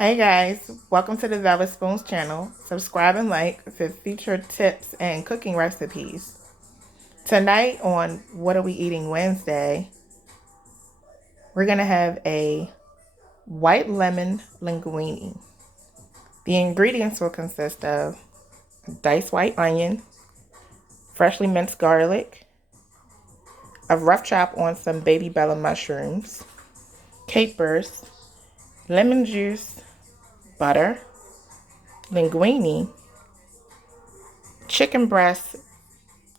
Hey guys, welcome to the Velvet Spoons channel. Subscribe and like for future tips and cooking recipes. Tonight on What Are We Eating Wednesday, we're going to have a white lemon linguine. The ingredients will consist of diced white onion, freshly minced garlic, a rough chop on some baby bella mushrooms, capers, lemon juice, butter, linguine, chicken breast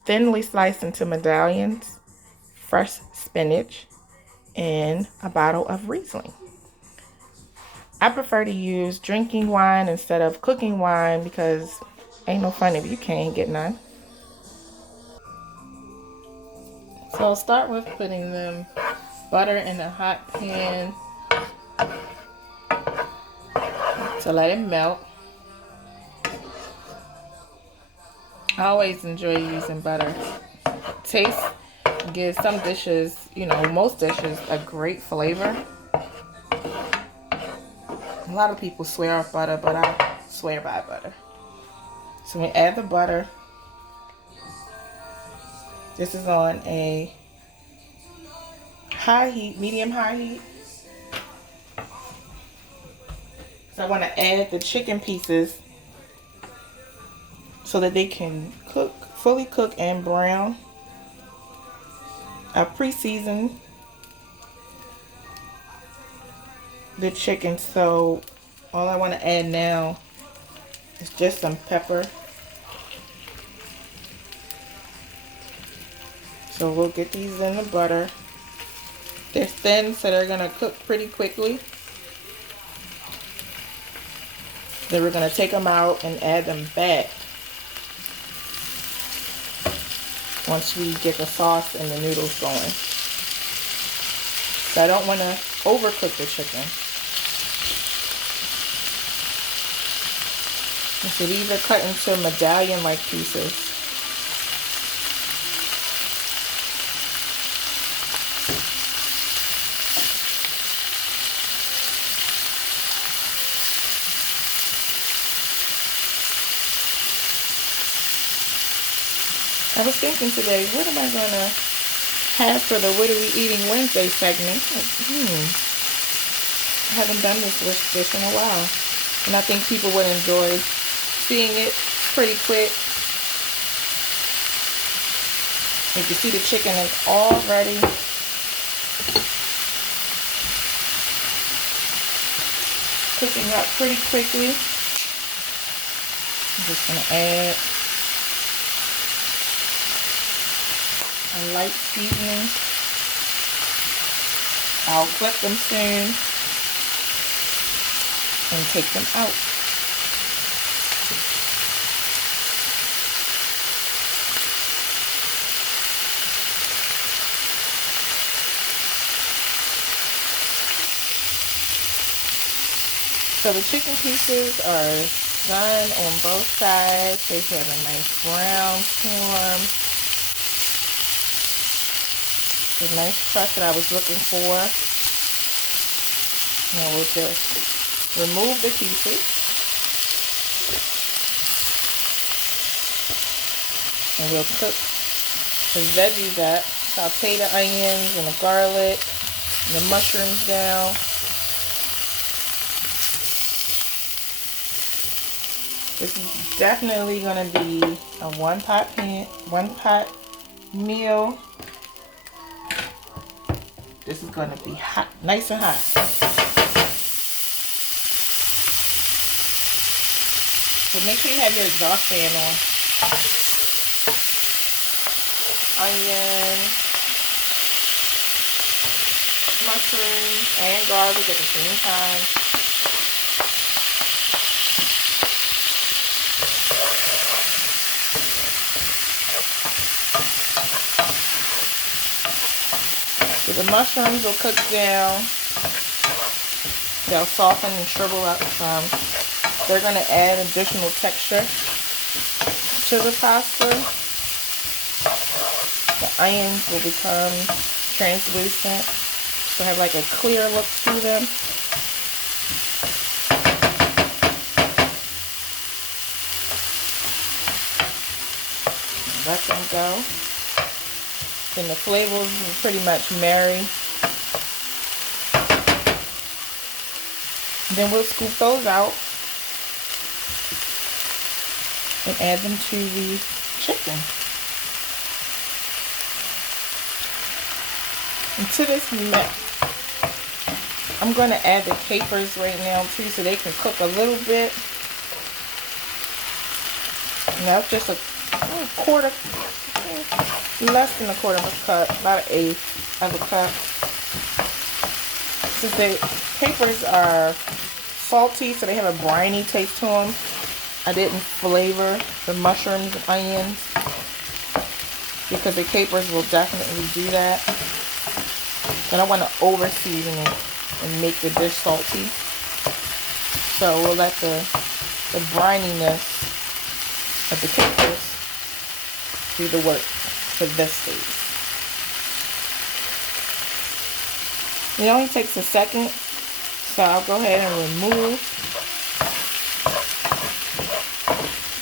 thinly sliced into medallions, fresh spinach, and a bottle of Riesling. I prefer to use drinking wine instead of cooking wine because ain't no fun if you can't get none. So I'll start with putting the butter in a hot pan to let it melt. I always enjoy using butter. Taste gives some dishes, most dishes, a great flavor. A lot of people swear off butter, but I swear by butter. So we add the butter. This is on a high heat, medium high heat. So I want to add the chicken pieces so that they can cook, fully cook and brown. I pre-seasoned the chicken, so all I want to add now is just some pepper. So we'll get these in the butter. They're thin, so they're going to cook pretty quickly. Then we're going to take them out and add them back once we get the sauce and the noodles going. So I don't want to overcook the chicken. And so these are cut into medallion-like pieces. I was thinking today, what am I going to have for the What Are We Eating Wednesday segment? I haven't done this dish in a while. And I think people would enjoy seeing it pretty quick. You can see the chicken is already cooking up pretty quickly. I'm just going to add a light seasoning. I'll flip them soon and take them out. So the chicken pieces are done on both sides. They have a nice brown form. The nice crust that I was looking for. Now we'll just remove the pieces. And we'll cook the veggies up. Saute the onions and the garlic and the mushrooms down. This is definitely going to be a one pot meal. This is going to be hot, nice and hot. So make sure you have your exhaust fan on. Onion, mushrooms, and garlic at the same time. So the mushrooms will cook down. They'll soften and shrivel up some. They're going to add additional texture to the pasta. The onions will become translucent. So have like a clear look to them. Let them go. Then the flavors will pretty much marry. Then we'll scoop those out and add them to the chicken. And to this mix, I'm going to add the capers right now too, so they can cook a little bit. And that's just a quarter, less than a quarter of a cup, about an eighth of a cup. Since the capers are salty, so they have a briny taste to them, I didn't flavor the mushrooms and onions because the capers will definitely do that. But I want to over season it and make the dish salty. So we'll let the brininess of the capers do the work for this stage. It only takes a second, so I'll go ahead and remove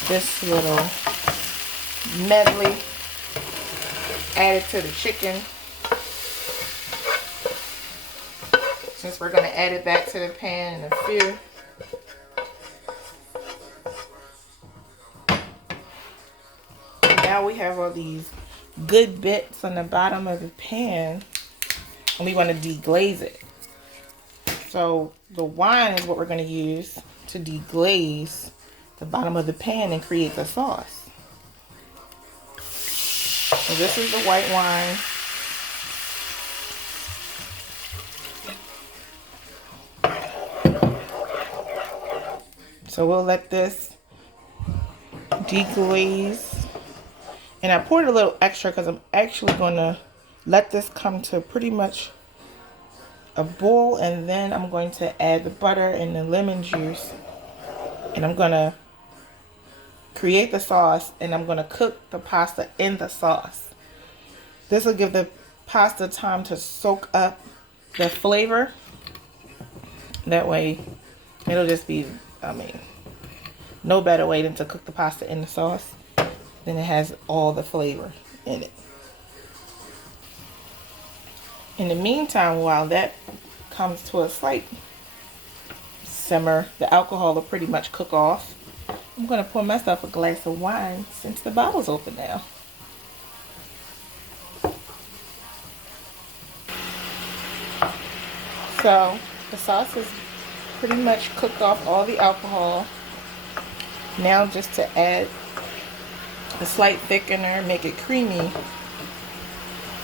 this little medley, add it to the chicken. Since we're going to add it back to the pan in a few. Now we have all these good bits on the bottom of the pan, and we want to deglaze it. So the wine is what we're going to use to deglaze the bottom of the pan and create the sauce. So this is the white wine. So we'll let this deglaze. And I poured a little extra because I'm actually going to let this come to pretty much a boil. And then I'm going to add the butter and the lemon juice. And I'm going to create the sauce. And I'm going to cook the pasta in the sauce. This will give the pasta time to soak up the flavor. That way it'll just be, no better way than to cook the pasta in the sauce. Then it has all the flavor in it. In the meantime, while that comes to a slight simmer, the alcohol will pretty much cook off. I'm going to pour myself a glass of wine since the bottle's open now. So the sauce is pretty much cooked off all the alcohol. Now just to add a slight thickener, make it creamy,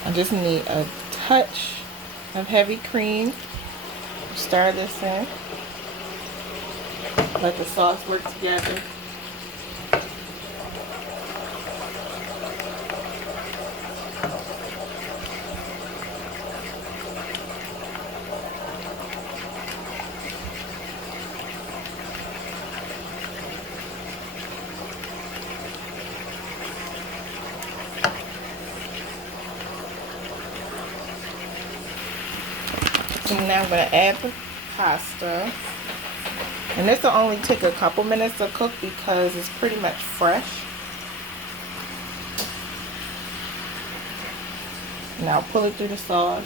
I just need a touch of heavy cream. Stir this in. Let the sauce work together. So now I'm going to add the pasta. And this will only take a couple minutes to cook because it's pretty much fresh. Now pull it through the sauce.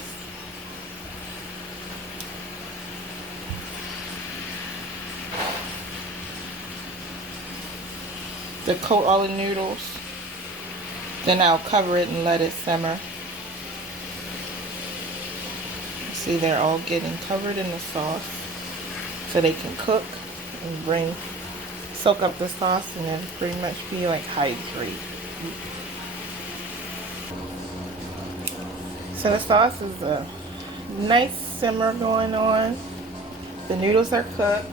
To coat all the noodles. Then I'll cover it and let it simmer. See, they're all getting covered in the sauce so they can cook and soak up the sauce and then pretty much be like hydrate. So the sauce is a nice simmer going on. The noodles are cooked.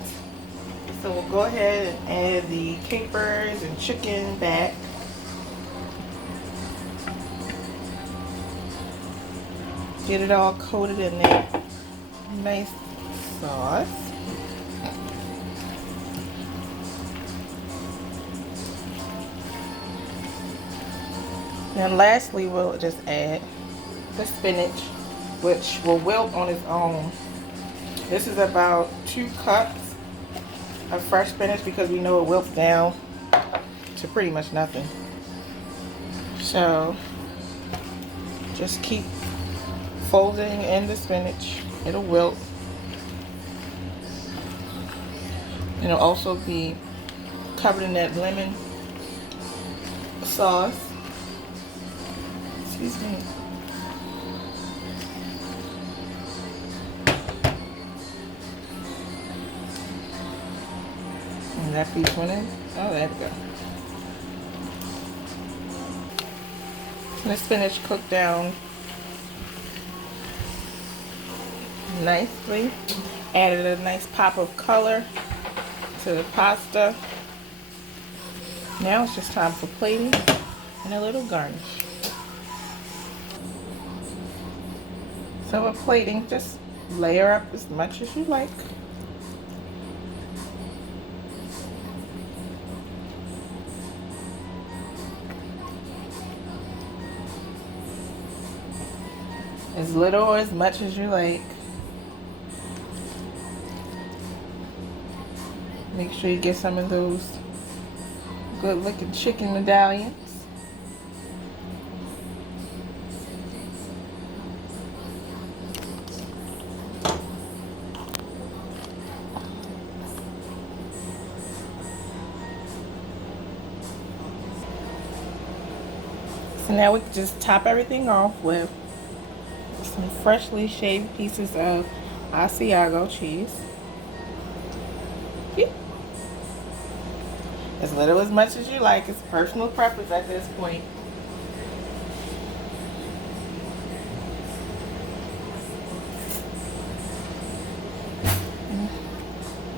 So we'll go ahead and add the capers and chicken back. Get it all coated in that nice sauce. Then lastly, we'll just add the spinach, which will wilt on its own. This is about 2 cups of fresh spinach because we know it wilts down to pretty much nothing. So just keep folding in the spinach. It'll wilt. It'll also be covered in that lemon sauce. Excuse me. And that piece went in. Oh, there we go. The spinach cooked down nicely. Added a nice pop of color to the pasta. Now it's just time for plating and a little garnish. So with plating, just layer up as much as you like. As little or as much as you like. Make sure you get some of those good looking chicken medallions. So now we can just top everything off with some freshly shaved pieces of asiago cheese. As little as much as you like. It's personal preference at this point.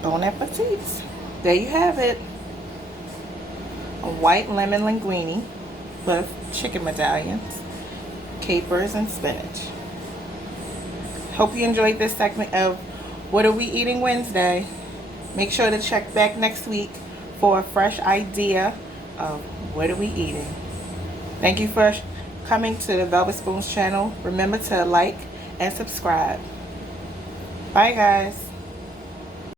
Bon appetit. There you have it. A white lemon linguine with chicken medallions, capers, and spinach. Hope you enjoyed this segment of What Are We Eating Wednesday. Make sure to check back next week for a fresh idea of what are we eating. Thank you for coming to the Velvet Spoons channel. Remember to like and subscribe. Bye guys.